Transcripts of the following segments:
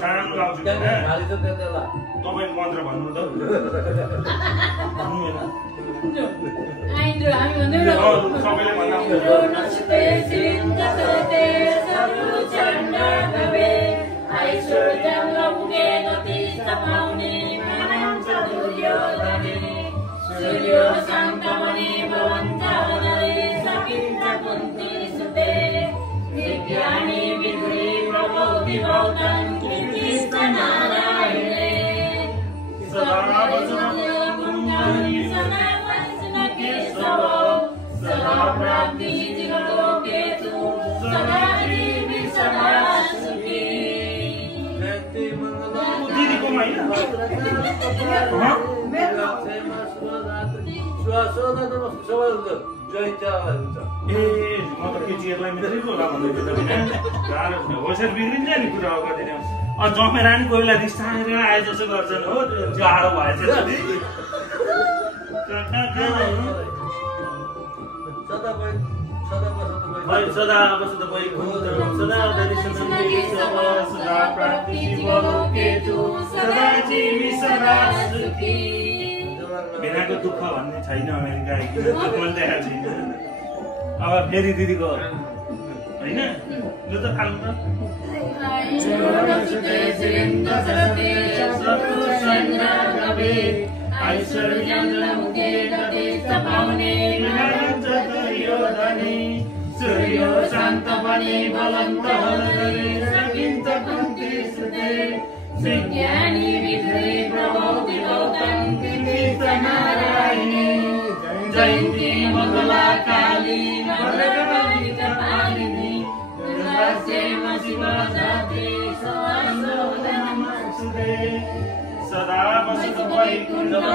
सानो लाउँछु तपाईँ मन्त्र भन्नु त सबैले जमेरा नि कोही बेला रिसाएर आए जस्तो गर्छन् हो जाडो भएछ सदा बसत वैकुण्ठम सदा दर्शनं केशव सदा प्राप्ति शिवलोकेतु सदा जीवी सदा सुखी। बिनाको दुःख भन्ने छैन अमेरिका मैले देखाएको छैन। अब फेरि दिदीको होइन यो त खानु त सूर्य शान्त बने बलन्त सकिन्छ कुन्ती सुते विज्ञानी विधुरी प्रभौति गौतम कृतिस्त नारायणी जयन्ती मङ्गला काली भद्रकाली कपालिनी दुर्गा सेवा शिव जाति नमस्ते सदा बसत वैकुण्ठम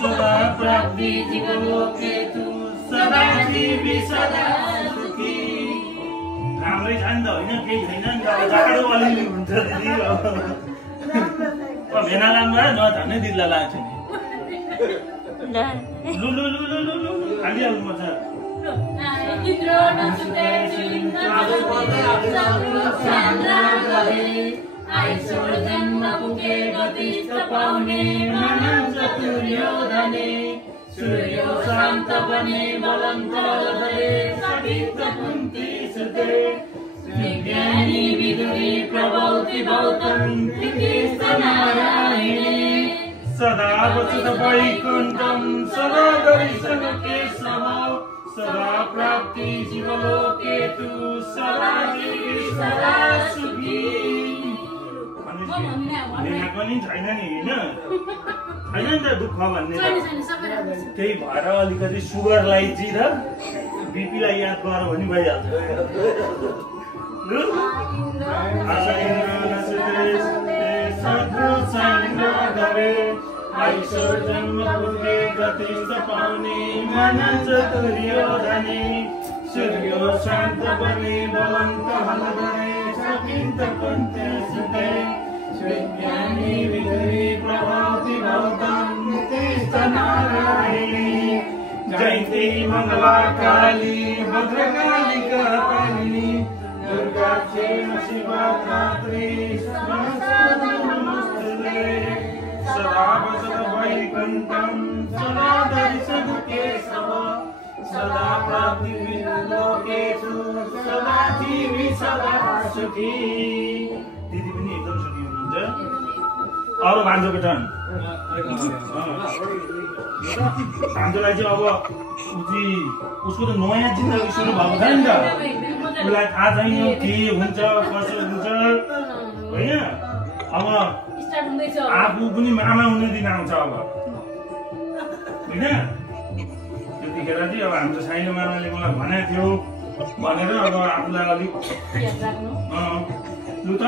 सदा प्राप्ति जीवलोकेतु सदा जीवी सदा सुखी। राम्रै छ नि त होइन केही छैन नि त जाडो अलिअलि हुन्छ दिदी भेना राम्रो आयो न झन्डै दिदीलाई लागेको छ नि लु लु लु लु लु लु हालिहाल्नु पर्छ सूर्य शान्त बने बलन्त सकिन्छ कुन्ती सुते विज्ञानी विधुरी प्रभौति गौतम कृतिस्त नारायणे सदा बसत वैकुण्ठम सदा दर्शन केशव सदा प्राप्ति शिवलोकेतु सदा जीवी सदा सुखी। पनि छैन नि होइन छैन नि त दुःख भन्ने त्यही भएर अलिकति सुगरलाई जी र बिपीलाई याद गर भने भइहाल्छ। सूर्य शान्त बने बलन्त सकिन्छ कुन्ती सुते विज्ञानी विधुरी प्रभौति गौतम कृतिस्त नारायणी जयन्ती मङ्गला काली भद्रकाली कपालिनी दुर्गा क्षेम शिवा धात्री नमस्ते सदा बसत वैकुण्ठम सदा दर्शन केशव सदा प्राप्ति लोकेषु सदा जीवी सदा सुखी। दिदी पनि एकदम सुखी हुनुहुन्छ। अरू भान्जो केटन भान्जोलाई चाहिँ अब उसको त नयाँ जिन्दगी सुरु भएको छ नि त उसलाई थाहा छैन के हुन्छ कसो हुन्छ होइन। अब आफू पनि आमा हुने दिन आउँछ अब होइन। त्यतिखेर चाहिँ अब हाम्रो साइनो मामाले मलाई भनेको थियो भनेर अब आफूलाई अलिक लु त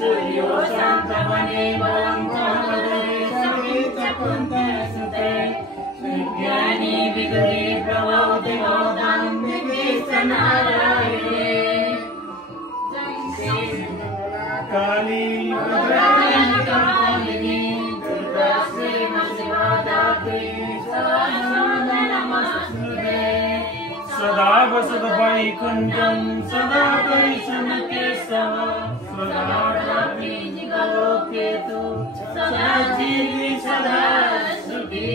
सूर्य शान्त बने विज्ञानी विधुरी प्रभौति गौतम कृतिस्त नारायणे काली वैकुण्ठं सदा दर्शनं केशव स्वराट्रापिञ्जलोकेतु सदा जीवी सदा सुखी।